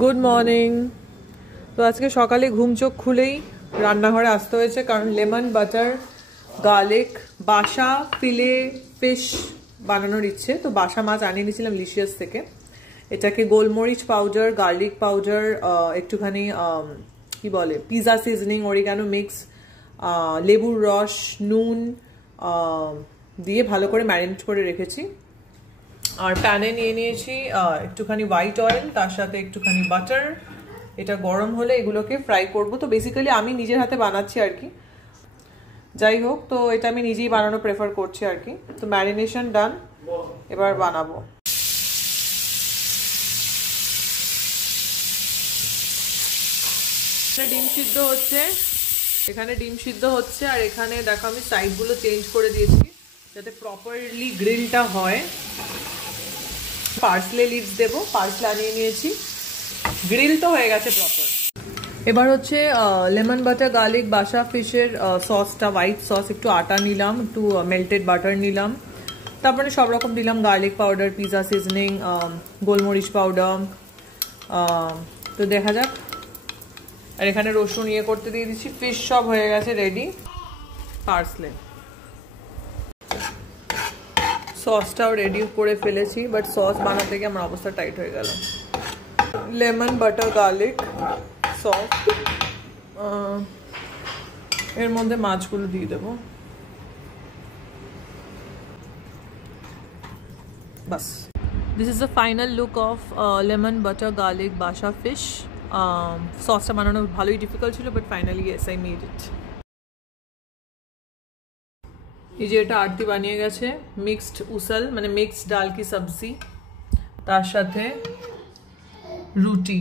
Good morning. তো আজকে সকালে ঘুম চোখ খুলেই রান্নাঘরে আসতে হয়েছে, কারণ লেমন বাটার গার্লিক বাসা ফিলে ফিশ বানানোর ইচ্ছে। তো বাসা মাছ আনিয়ে নিয়েছিলাম লিশিয়াস থেকে। এটাকে গোলমরিচ পাউডার, গার্লিক পাউডার, একটুখানি কি বলে পিজা সিজনিং, অরিগানো মিক্স, লেবুর রস, নুন দিয়ে ভালো করে ম্যারিনেট করে রেখেছি। আর প্যানে নিয়ে নিয়েছি একটুখানি হোয়াইট অয়েল, তার সাথে একটুখানি বাটার। এটা গরম হলে এগুলোকে ফ্রাই করব। তো বেসিক্যালি আমি নিজের হাতে বানাচ্ছি আর কি, যাই হোক। তো এটা আমি নিজেই বানানো প্রেফার করছি আর কি। তো ম্যারিনেশন ডান, এবার বানাবো। ডিম সিদ্ধ হচ্ছে, এখানে ডিম সিদ্ধ হচ্ছে। আর এখানে দেখো আমি সাইডগুলো চেঞ্জ করে দিয়েছি যাতে প্রপারলি গ্রিলটা হয়। পার্সলে লিভস দেবো, পার্সলে আনিয়ে নিয়েছি। গ্রিল তো হয়ে গেছে প্রপার। এবার হচ্ছে লেমন বাটার গার্লিক বাসা ফিশের সসটা, হোয়াইট সস, একটু আটা নিলাম, একটু মেল্টেড বাটার নিলাম, তারপরে সব রকম দিলাম, গার্লিক পাউডার, পিজা সিজনিং, গোলমরিচ পাউডার। তো দেখা যাক। আর এখানে রসুন ইয়ে করতে দিয়ে দিচ্ছি। ফিশ সব হয়ে গেছে রেডি। পার্সলে সসটাও রেডি করে ফেলেছি, বাট সস বানাতে গিয়ে আমার অবস্থা টাইট হয়ে গেল। লেমন বাটার গার্লিক সস, এর মধ্যে মাছগুলো দিয়ে দেবো, বাস। This is the final look of lemon butter garlic basa fish. সসটা বানানো ভালোই ডিফিকাল্ট ছিল, but finally yes I made it. এই যে এটা আরতি বানিয়ে গেছে, মিক্সড উসল মানে মিক্সড ডাল কি সবজি, তার সাথে রুটি।